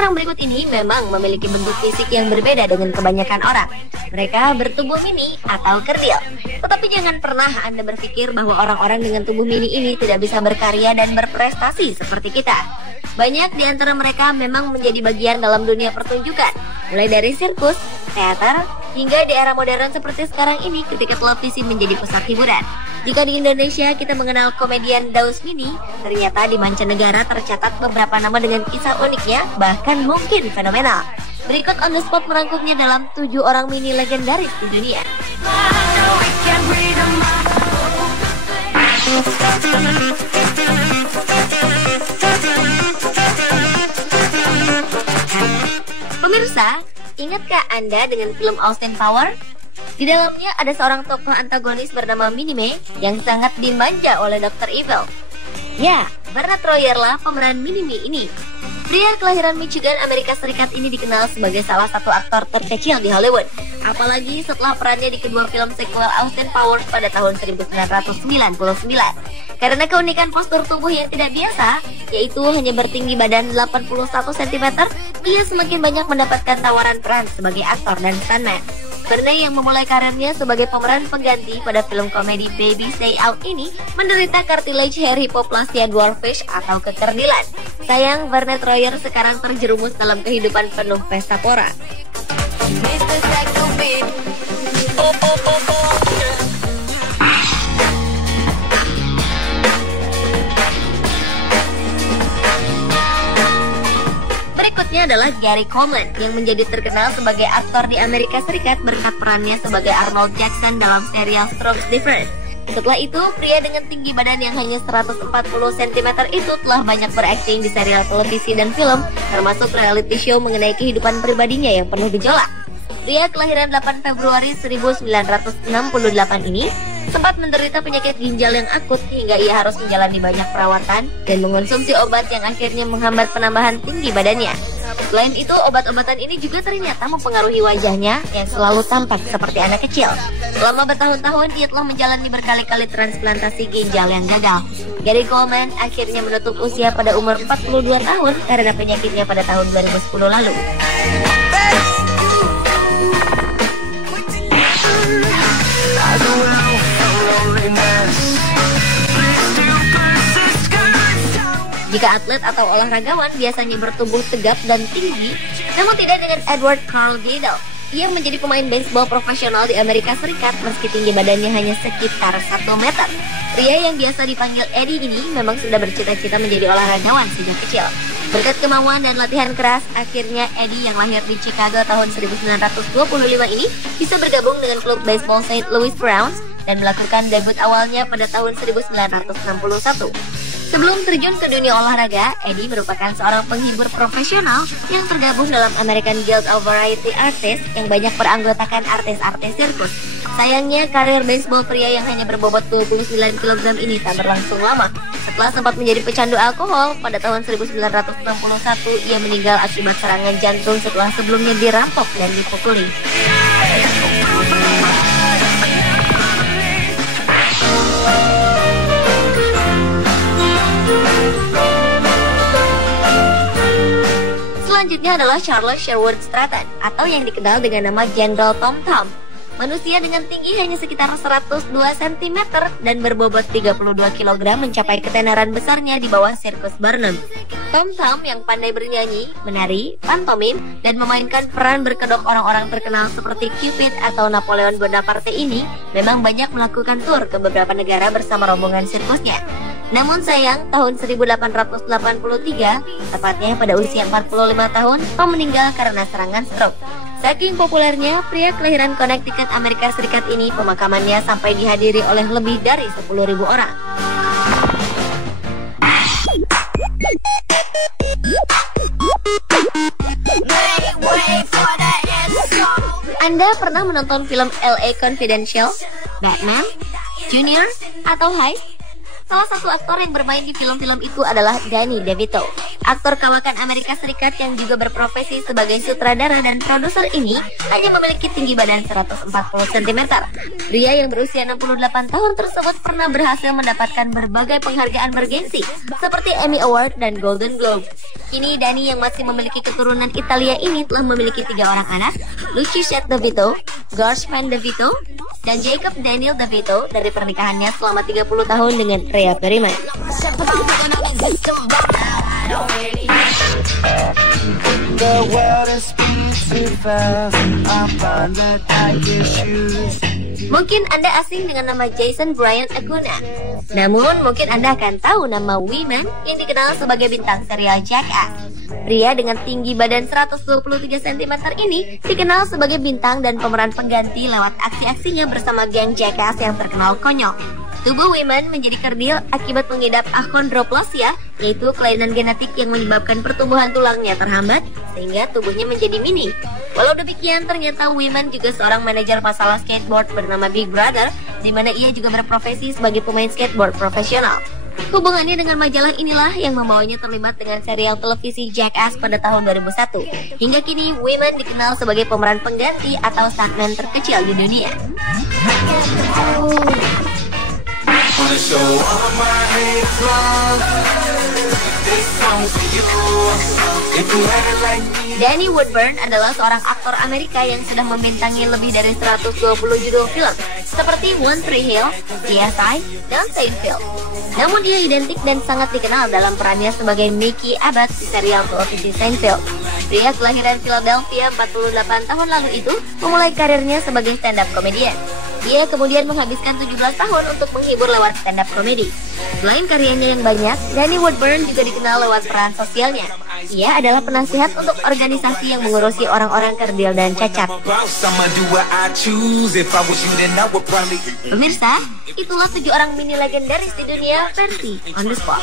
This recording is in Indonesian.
Orang-orang berikut ini memang memiliki bentuk fisik yang berbeda dengan kebanyakan orang. Mereka bertubuh mini atau kerdil. Tetapi jangan pernah Anda berpikir bahwa orang-orang dengan tubuh mini ini tidak bisa berkarya dan berprestasi seperti kita. Banyak di antara mereka memang menjadi bagian dalam dunia pertunjukan, mulai dari sirkus, teater, hingga di era modern seperti sekarang ini ketika televisi menjadi pusat hiburan. Jika di Indonesia kita mengenal komedian Daus Mini, ternyata di mancanegara tercatat beberapa nama dengan kisah uniknya, bahkan mungkin fenomenal. Berikut On The Spot merangkumnya dalam 7 orang mini legendaris di dunia. Pemirsa, ingatkah Anda dengan film Austin Powers? Di dalamnya ada seorang tokoh antagonis bernama Minnie yang sangat dimanja oleh Dr. Evil. Ya, Bernard Royer lah pemeran Minnie ini. Pria kelahiran Michigan, Amerika Serikat ini dikenal sebagai salah satu aktor terkecil di Hollywood. Apalagi setelah perannya di kedua film sequel Austin Powers pada tahun 1999. Karena keunikan postur tubuh yang tidak biasa, yaitu hanya bertinggi badan 81 cm, ia semakin banyak mendapatkan tawaran peran sebagai aktor dan stuntman. Bernie yang memulai karirnya sebagai pemeran pengganti pada film komedi Baby Stay Out ini menderita cartilage hair hypoplasia dwarfish atau kekerdilan. Sayang, Bernard Royer sekarang terjerumus dalam kehidupan penuh pesta pora. Berikutnya adalah Gary Coleman yang menjadi terkenal sebagai aktor di Amerika Serikat berkat perannya sebagai Arnold Jackson dalam serial Strokes Different. Setelah itu, pria dengan tinggi badan yang hanya 140 cm itu telah banyak berakting di serial televisi dan film, termasuk reality show mengenai kehidupan pribadinya yang penuh gejolak. Pria kelahiran 8 Februari 1968 ini sempat menderita penyakit ginjal yang akut hingga ia harus menjalani banyak perawatan dan mengonsumsi obat yang akhirnya menghambat penambahan tinggi badannya. Selain itu, obat-obatan ini juga ternyata mempengaruhi wajahnya yang selalu tampak seperti anak kecil. Selama bertahun-tahun, ia telah menjalani berkali-kali transplantasi ginjal yang gagal. Gary Coleman akhirnya menutup usia pada umur 42 tahun karena penyakitnya pada tahun 2010 lalu. Jika atlet atau olahragawan biasanya bertubuh tegap dan tinggi, namun tidak dengan Edward Carl Giddel. Ia menjadi pemain baseball profesional di Amerika Serikat meski tinggi badannya hanya sekitar 1 meter. Pria yang biasa dipanggil Eddie ini memang sudah bercita-cita menjadi olahragawan sejak kecil. Berkat kemauan dan latihan keras, akhirnya Eddie yang lahir di Chicago tahun 1925 ini bisa bergabung dengan klub baseball St. Louis Browns dan melakukan debut awalnya pada tahun 1961. Sebelum terjun ke dunia olahraga, Eddie merupakan seorang penghibur profesional yang tergabung dalam American Guild of Variety Artists yang banyak beranggotakan artis-artis sirkus. Sayangnya, karir baseball pria yang hanya berbobot 29 kg ini tak berlangsung lama. Setelah sempat menjadi pecandu alkohol, pada tahun 1961 ia meninggal akibat serangan jantung setelah sebelumnya dirampok dan dipukuli. Selanjutnya adalah Charles Sherwood Stratton atau yang dikenal dengan nama General Tom Thumb. Manusia dengan tinggi hanya sekitar 102 cm dan berbobot 32 kg mencapai ketenaran besarnya di bawah sirkus Barnum. Tom Thumb yang pandai bernyanyi, menari, pantomim, dan memainkan peran berkedok orang-orang terkenal seperti Cupid atau Napoleon Bonaparte ini memang banyak melakukan tur ke beberapa negara bersama rombongan sirkusnya. Namun sayang, tahun 1883, tepatnya pada usia 45 tahun, Tom meninggal karena serangan stroke. Saking populernya, pria kelahiran Connecticut, Amerika Serikat ini pemakamannya sampai dihadiri oleh lebih dari 10.000 orang. Anda pernah menonton film LA Confidential, Batman, Junior, atau Heist? Salah satu aktor yang bermain di film-film itu adalah Danny DeVito. Aktor kawakan Amerika Serikat yang juga berprofesi sebagai sutradara dan produser ini hanya memiliki tinggi badan 140 cm. Pria yang berusia 68 tahun tersebut pernah berhasil mendapatkan berbagai penghargaan bergensi seperti Emmy Award dan Golden Globe. Kini Danny yang masih memiliki keturunan Italia ini telah memiliki 3 orang anak, Lucius DeVito, Garsman DeVito, dan Jacob Daniel DeVito dari pernikahannya selama 30 tahun dengan Rhea Perlman. Mungkin Anda asing dengan nama Jason Brian Acuna. Namun mungkin Anda akan tahu nama Weeman yang dikenal sebagai bintang serial Jackass. Pria dengan tinggi badan 123 cm ini dikenal sebagai bintang dan pemeran pengganti lewat aksi-aksinya bersama geng Jackass yang terkenal konyol. Tubuh Weeman menjadi kerdil akibat mengidap achondroplasia, yaitu kelainan genetik yang menyebabkan pertumbuhan tulangnya terhambat sehingga tubuhnya menjadi mini. Walau demikian, ternyata Weeman juga seorang manajer masalah skateboard bernama Big Brother, di mana ia juga berprofesi sebagai pemain skateboard profesional. Hubungannya dengan majalah inilah yang membawanya terlibat dengan serial televisi Jackass pada tahun 2001. Hingga kini, Weeman dikenal sebagai pemeran pengganti atau stuntman terkecil di dunia. Danny Woodburn adalah seorang aktor Amerika yang sudah membintangi lebih dari 120 judul film seperti One Tree Hill, CSI, dan Seinfeld. Namun ia identik dan sangat dikenal dalam perannya sebagai Mickey Abbott di serial televisi Seinfeld. Pria kelahiran Philadelphia 48 tahun lalu itu memulai karirnya sebagai stand-up comedian. Ia kemudian menghabiskan 17 tahun untuk menghibur lewat stand-up comedy. Selain karyanya yang banyak, Danny Woodburn juga dikenal lewat peran sosialnya. Ia adalah penasihat untuk organisasi yang mengurusi orang-orang kerdil dan cacat. Pemirsa, itulah 7 orang mini legendaris di dunia versi On The Spot.